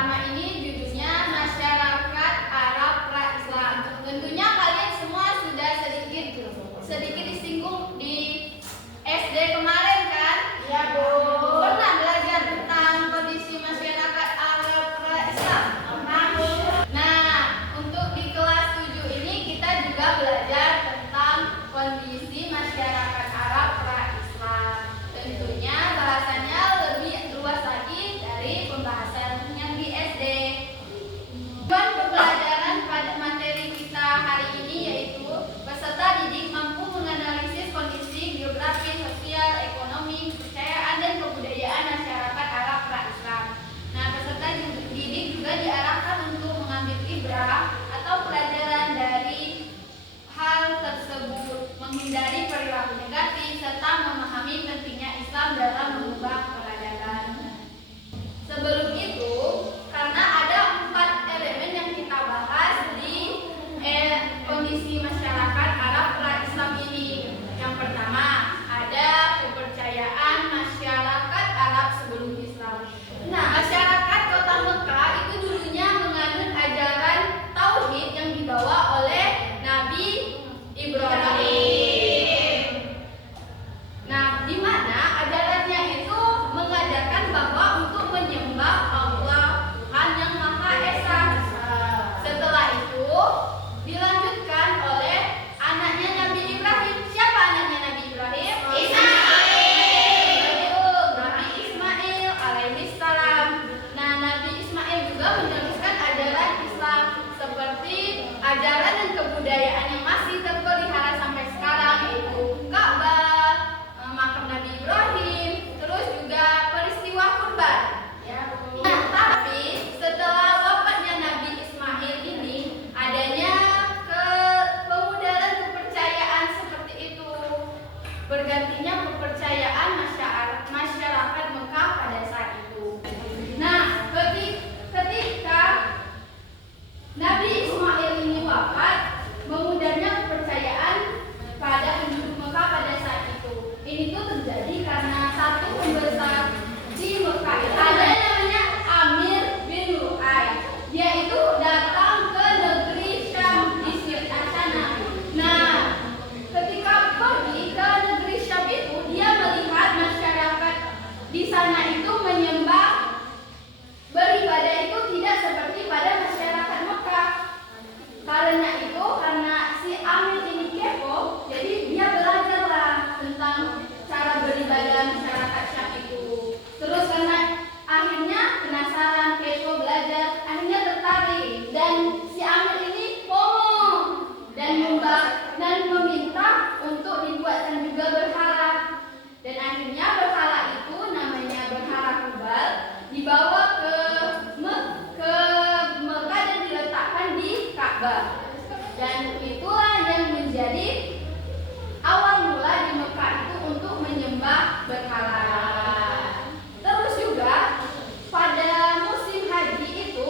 pertama ini judulnya Masyarakat Arab Pra-Islam. Tentunya kalian semua sudah sedikit disinggung di SD kemarin kan? Iya, Bu. Pernah belajar tentang kondisi masyarakat Arab Pra-Islam? Pernah, Bu. Nah, untuk di kelas 7 ini kita juga belajar tentang kondisi masyarakat Arab Pra-Islam. Tentunya bahasanya lebih luas lagi dari pembahasan yang di SD. Tujuan pembelajaran pada materi kita hari ini yaitu peserta didik mampu menganalisis kondisi geografis, sosial, ekonomi, kepercayaan, dan kebudayaan masyarakat Arab Pra-Islam. Nah, peserta didik juga diarahkan untuk mengambil ibrah atau pelajaran dari hal tersebut, menghindari perilaku negatif, serta memahami pentingnya Islam dalam mengubah peradaban. Sebelum itu, karena ada 4 elemen yang kita bahas di kondisi masyarakat Arab Pra-Islam ini. Yang pertama, ada kepercayaan masyarakat Arab sebelum Islam. Nah, masyarakat kota Mekah itu dulunya menganut ajaran tauhid yang dibawa oleh Nabi Ibrahim. Nah, di mana ajarannya itu mengajarkan bahwa untuk menyembah Allah Tuhan yang Maha Esa. Setelah itu dilanjutkan oleh anaknya Nabi Ibrahim. Siapa anaknya Nabi Ibrahim? Nabi Ismail alaihi salam. Nah, Nabi Ismail juga meneruskan ajaran Islam seperti ajaran dan kebudayaan yang masih terpelihara sampai sekarang, yaitu Ka'bah, makam Nabi Ibrahim, terus juga peristiwa kurban. Nah, tapi setelah wafatnya Nabi Ismail ini adanya pemudaran kepercayaan seperti itu. Bergantinya kepercayaan masyarakat Mekah pada saat itu. Nah, ketika Nabi Ismail ini wafat, memudarnya kepercayaan pada penduduk Mekah pada saat itu. Ini tuh terjadi karena satu pembesar di Mekah itu ada namanya Amir bin Lu'ay. Dia itu datang ke negeri Syam di Syria sana. Nah, ketika pergi ke negeri Syam itu, dia melihat masyarakat di sana itu beribadah itu tidak seperti pada masyarakat Mekah. Karena si Amir ini kepo, jadi dia belajarlah tentang cara beribadah masyarakat Syam itu. Terus karena akhirnya penasaran, kepo, belajar, akhirnya tertarik, dan si Amir ini ngomong dan meminta untuk dibuatkan juga berhala. Dan akhirnya berhala itu namanya berhala Hubal dibawa ke Mekah dan diletakkan di Ka'bah. Dan itulah yang menjadi awal mula di Mekah itu untuk menyembah berhala. Terus juga pada musim haji itu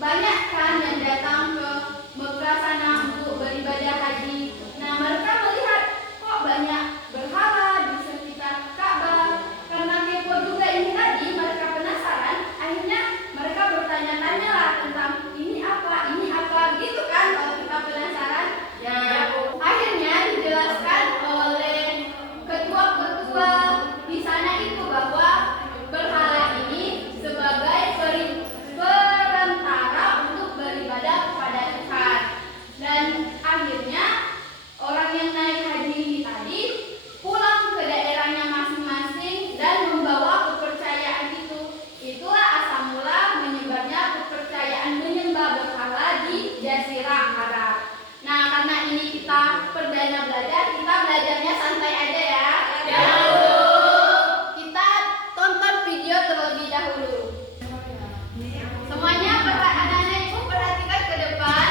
banyak kan yang datang ke Mekah sana untuk beribadah haji. Nah, mereka melihat kok banyak berhala di sekitar Ka'bah. Karena kepo juga ini tadi, mereka penasaran. Akhirnya mereka bertanya-tanya lah tentang ini apa gitu kan, kalau kita penasaran. Ya, akhirnya dijelaskan oleh ketua-ketua di sana itu bahwa berhala ini sebagai perantara untuk beribadah kepada Tuhan. Dan akhirnya orang yang naik haji ini tadi pulang ke daerahnya masing-masing dan membawa kepercayaan itu. Itulah asal mula menyebarnya kepercayaan menyembah berhala di Jazirah Arab. Nah, karena ini kita perdana belajar, kita belajarnya santai aja ya. Kita tonton video terlebih dahulu. Semuanya anak-anak ibu perhatikan ke depan.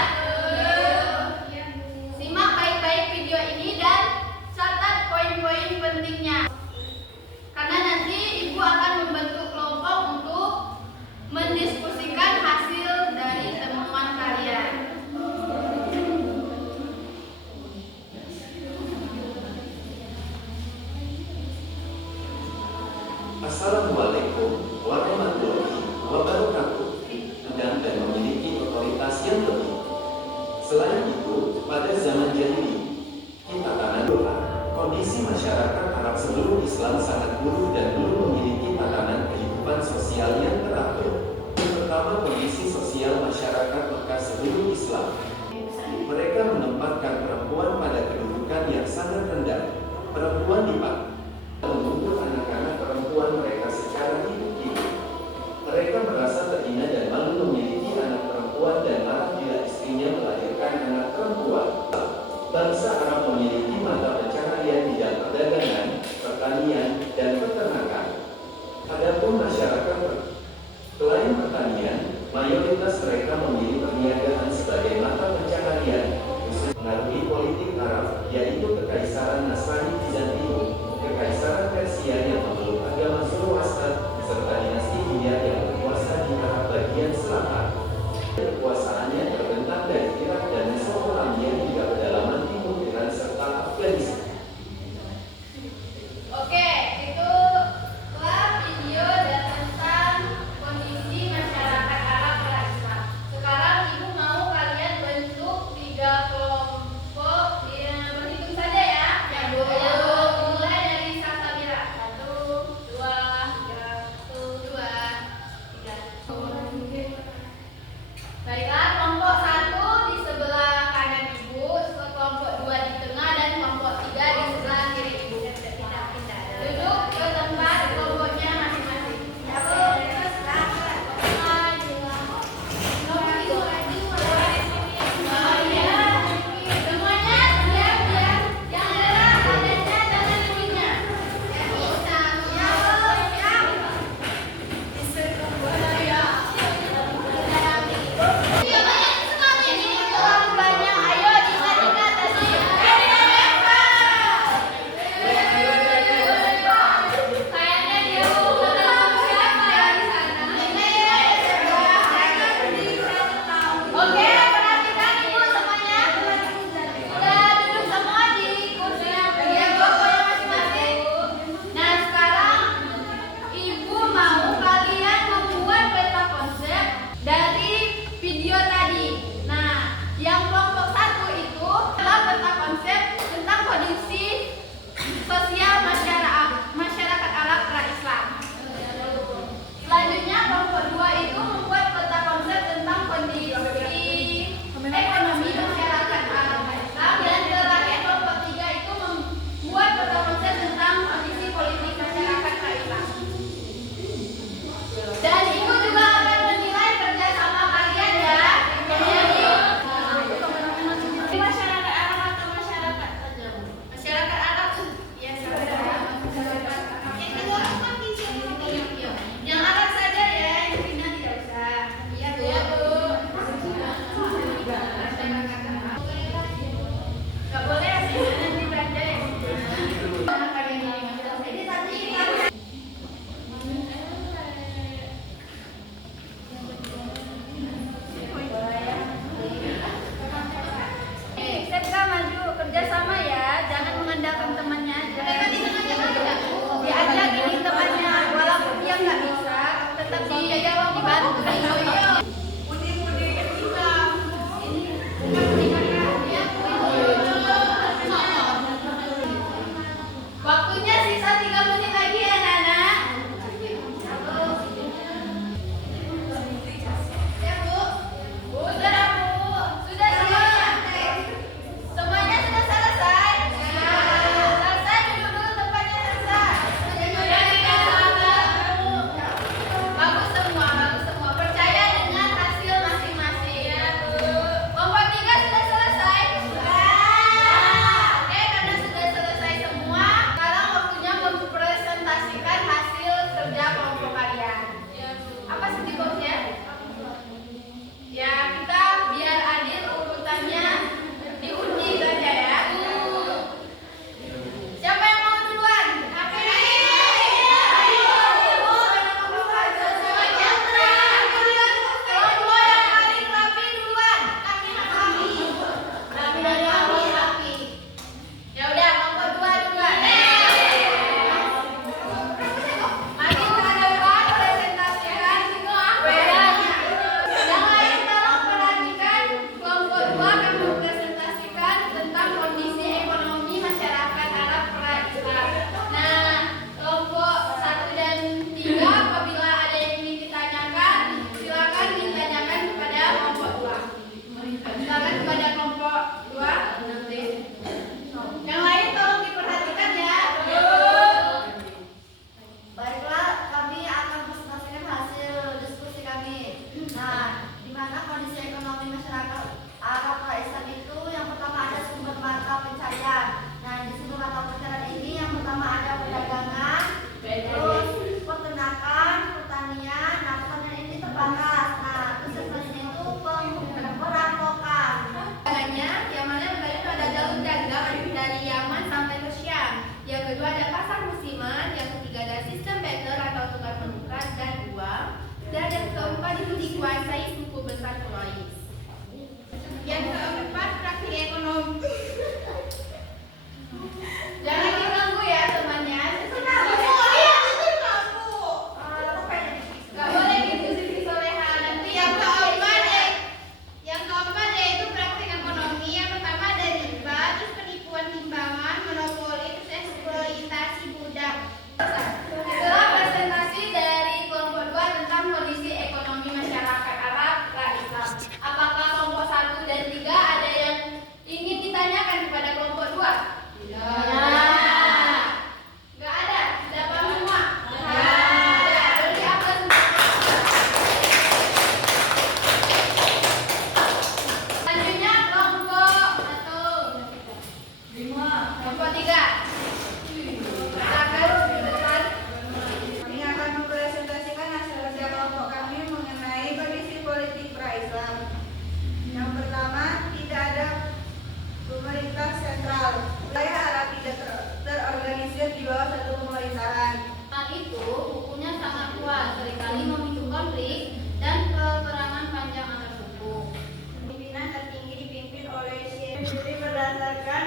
Simak baik-baik video ini dan catat poin-poin pentingnya. Karena nanti ibu akan membentuk kelompok untuk mendiskusikan hasil dari temuan kalian. Assalamualaikum warahmatullahi wabarakatuh dan memiliki otoritas yang lebih. Selain itu, pada zaman jahiliyah, kita tanam doa. Kondisi masyarakat Arab sebelum Islam sangat buruk dan belum memiliki tatanan kehidupan sosial yang teratur. Pertama, kondisi sosial masyarakat Mekah sebelum Islam. Mereka menempatkan perempuan pada kedudukan yang sangat rendah. Perempuan dipaksa mengumpul anak-anak perempuan mereka secara hidup-hidup. Mereka merasa terhina dan malu memiliki anak perempuan dan marah bila istrinya melahirkan anak perempuan. Bangsa Arab memiliki mata pencaharian bidang perdagangan, pertanian, dan peternakan. Adapun masyarakat selain pertanian, mayoritas mereka memilih perniagaan sebagai mata pencaharian. Khusus mengaruhi politik Arab, yaitu Kekaisaran Nasrani Bizantium, Kekaisaran Persia yang memeluk agama Zoroaster, serta dinasti Himyar yang berkuasa di Arab bagian selatan. Kekuasaannya terbentang dari Irak dan Mesopotamia hingga pedalaman timur Iran serta Afghanistan. Oke, itu telah video dan tentang dan uang. Dan yang keempat itu dikuasai suku besar Quraisy. Yang keempat praktik ekonomi. Jangan diganggu ya temannya. Gak boleh gitu Siti Soleha. Nanti yang keempat yaitu praktik ekonomi. Yang pertama ada riba, terus penipuan timbangan, monopoli, terus eksploitasi budak. Itulah presentasi dari kelompok 2 tentang kondisi ekonomi masyarakat Arab pra-Islam. Apakah kelompok 1 dan 3 ada yang ingin ditanyakan kepada kelompok 2? Nggak ada? Sudah paham semua? Berarti apa semua? Selanjutnya kelompok 1. Kelompok 3. Kami akan mempresentasikan hasil kerja kelompok kami mengenai kondisi politik pra-Islam. Yang pertama, tidak ada pemerintah sentral. Wilayah Arab tidak terorganisir di bawah satu pemerintahan. Hal itu bukunya sangat kuat, seringkali memicu konflik dan peperangan panjang antar suku. Pimpinan tertinggi dipimpin oleh Syekh berdasarkan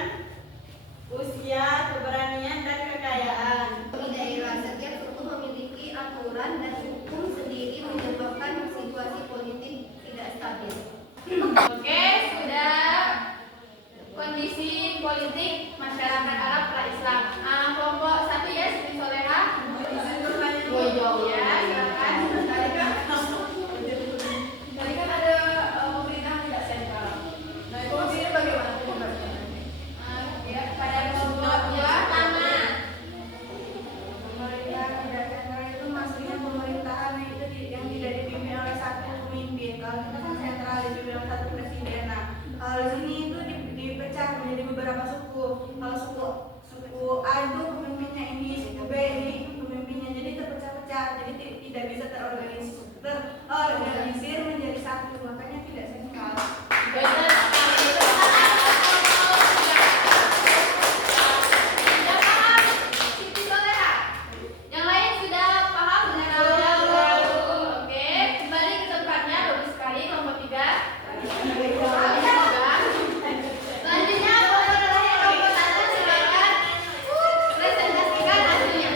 usia, keberanian, dan kekayaan. Daerah setiap suku memiliki aturan dan hukum sendiri menyebabkan situasi politik tidak stabil. Oke, sudah kondisi politik masyarakat Arab pra-Islam. Kelompok 1 ya, Siti Soleha. Jauh ya, silakan. Tadi kan ada pemerintahan tidak sentral. Nah, itu sendiri bagaimana penyebabnya? Ya, pada kelompok 2 mana? Pemerintahan tidak sentral itu maksudnya pemerintahan itu yang tidak dipimpin oleh satu pemimpin. Kalau kita kan sentral dibilang satu presiden. Nah, kalau di sini itu dipecah menjadi beberapa suku. Kalau suku A itu pemimpinnya ini, suku B ini pemimpinnya, jadi terpecah-pecah, jadi tidak bisa terorganisir menjadi satu, makanya tidak sentral. Benar sekali. Sudah paham, Siti Soleha? Yang lain sudah paham? Oke, kembali ke tempatnya. Bagus sekali, kelompok 3. Selanjutnya, kelompok 1 silakan presentasikan hasilnya.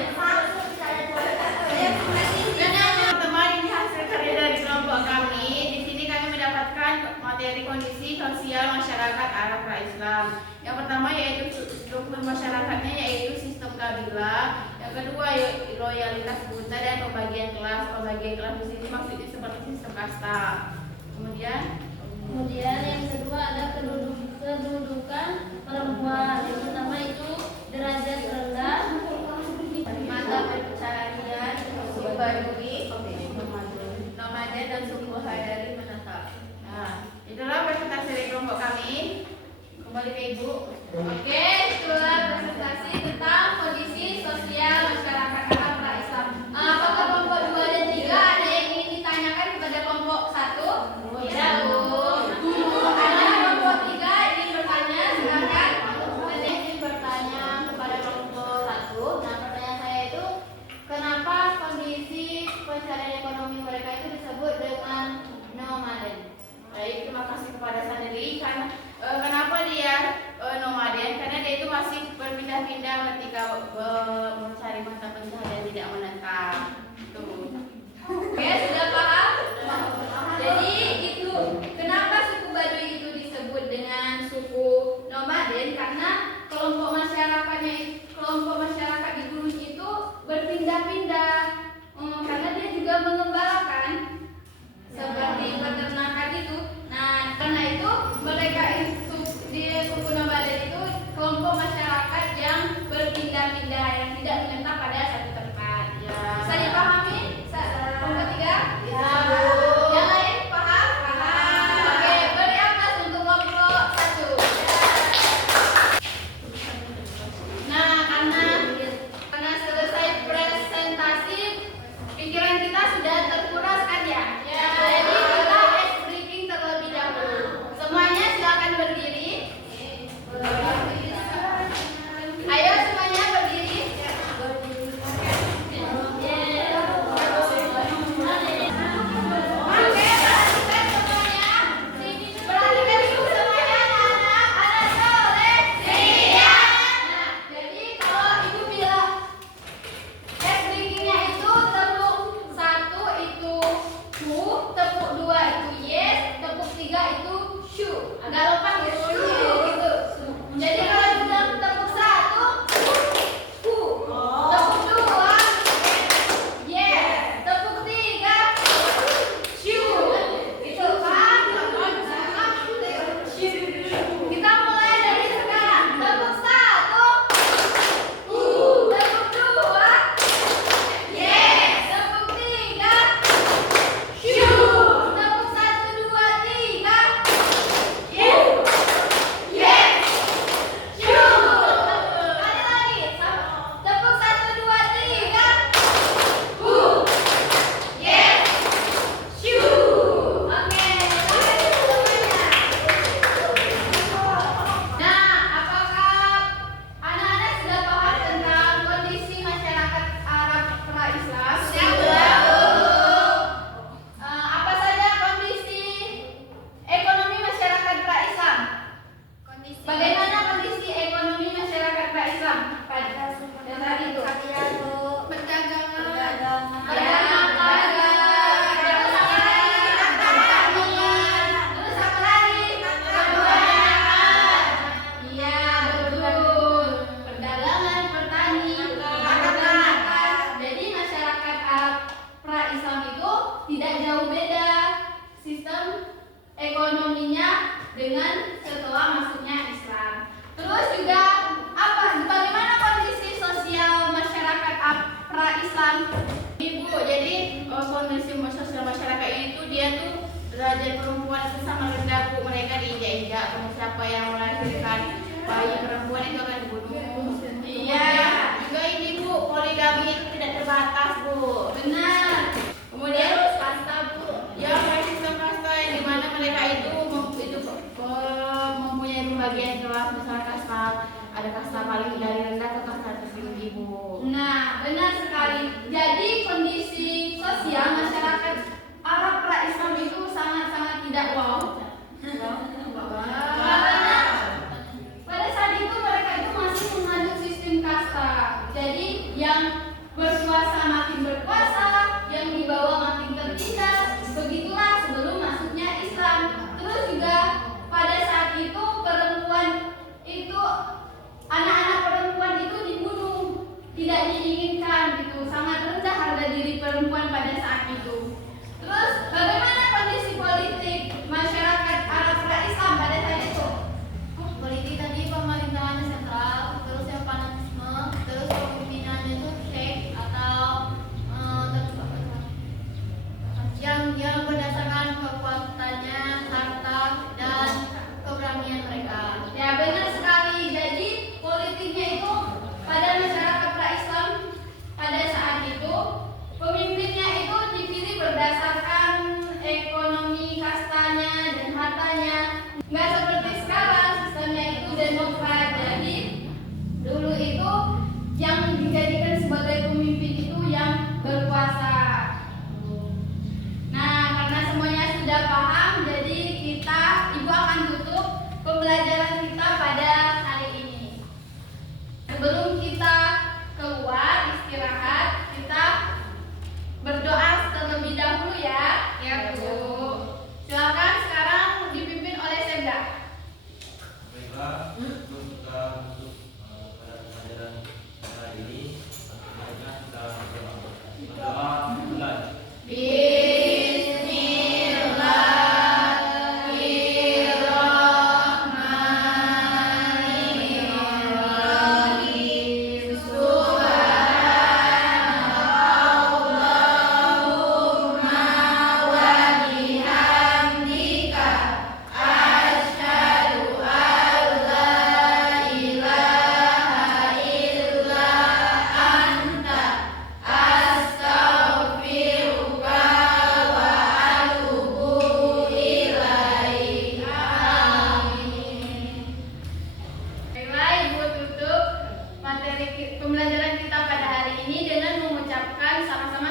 Teman-teman, ini hasil kerja dari kelompok kami. Di sini kami mendapatkan materi kondisi sosial masyarakat Arab pra-Islam. Yang pertama yaitu struktur masyarakatnya yaitu sistem kabilah. Yang kedua loyalitas buta dan pembagian kelas. Pembagian kelas di sini maksudnya seperti sistem kasta. Kemudian yang kedua ada kedudukan perempuan. Yang pertama itu derajat rendah, mata pencarian, suku Badui, nomaden dan suku Hadari menetap. Nah, itulah presentasi dari kelompok kami. Kembali ke Ibu. Oke, itulah presentasi tentang kondisi sosial masyarakat Arab pra-Islam. Apakah kelompok 2 dan 3 ada yang ingin ditanyakan kepada kelompok 1? Tidak, Bu. Ada kelompok 3 ingin bertanya, silakan. Ada yang ingin bertanya kepada kelompok 1. Nah, pertanyaan saya itu, kenapa kondisi pencarian ekonomi mereka itu disebut dengan nomaden? Baik, terima kasih kepada Saneli. Kenapa dia nomaden? Karena dia itu masih berpindah-pindah ketika mencari mata pencaharian tidak menetap. Tuh. Oke, sudah paham? Jadi itu kenapa suku Baduy itu disebut dengan suku nomaden? Karena kelompok masyarakat di gunung itu berpindah-pindah. Karena dia juga mengembalakan seperti peternakan itu. Nah, karena itu mereka di suku nomaden itu kelompok masyarakat yang berpindah-pindah yang tidak menetap pada satu tempat. Ya. Bisa dipahami? Kelompok 3? Yang lain paham? Oke, beri aplaus untuk kelompok 1. Nah, karena selesai presentasi, pikiran kita sudah Islam. Ibu, jadi kondisi sosial masyarakat itu dia tuh derajat perempuan itu sama rendah Bu, mereka diinjak-injak. Siapa yang melahirkan bayi perempuan itu akan dibunuh. Iya. Juga ini Bu, poligami itu tidak terbatas Bu. Benar. Kemudian kasta Bu. ya masih sistem kasta yang dimana mereka itu mempunyai pembagian kelas, misalnya kasta ada kasta paling dari rendah ke kasta tertinggi Bu. Nah, benar sekali. Jadi kondisi sosial masyarakat Arab pra-Islam itu sangat-sangat tidak wow. Karena pada saat itu mereka itu masih menganut sistem kasta. Jadi yang berkuasa makin berkuasa, yang di bawah makin tertindas. Begitulah sebelum masuknya Islam. Terus juga pada saat itu perempuan itu, anak-anak perempuan itu dibunuh, tidak diinginkan gitu. Sangat rendah harga diri perempuan pada saat itu. Terus bagaimana kondisi politik masyarakat Arab pra-Islam pada saat itu? Politik tadi pemerintahannya sentral, terus yang fanatisme, terus pemimpinannya itu sheikh atau yang berdasarkan kekuatannya, harta dan keberanian mereka. Ya benar sekali. Jadi politiknya itu pada masyarakat pra-Islam pada saat itu pemimpinnya itu dipilih berdasarkan ekonomi kastanya dan hartanya. Nggak seperti sekarang sistemnya itu demokrat. Jadi dulu itu yang dijadikan sebagai pemimpin itu yang berkuasa. Nah, karena semuanya sudah paham, jadi ibu akan tutup pembelajaran kita pada hari ini. Sebelum kita keluar istirahat, kita berdoa terlebih dahulu ya. Ya Bu. Silakan sekarang dipimpin oleh Sebda. Baiklah, untuk kita masuk pada pelajaran hari ini, selanjutnya kita berdoa mulai. Baiklah, Ibu tutup materi pembelajaran kita pada hari ini dengan mengucapkan sama-sama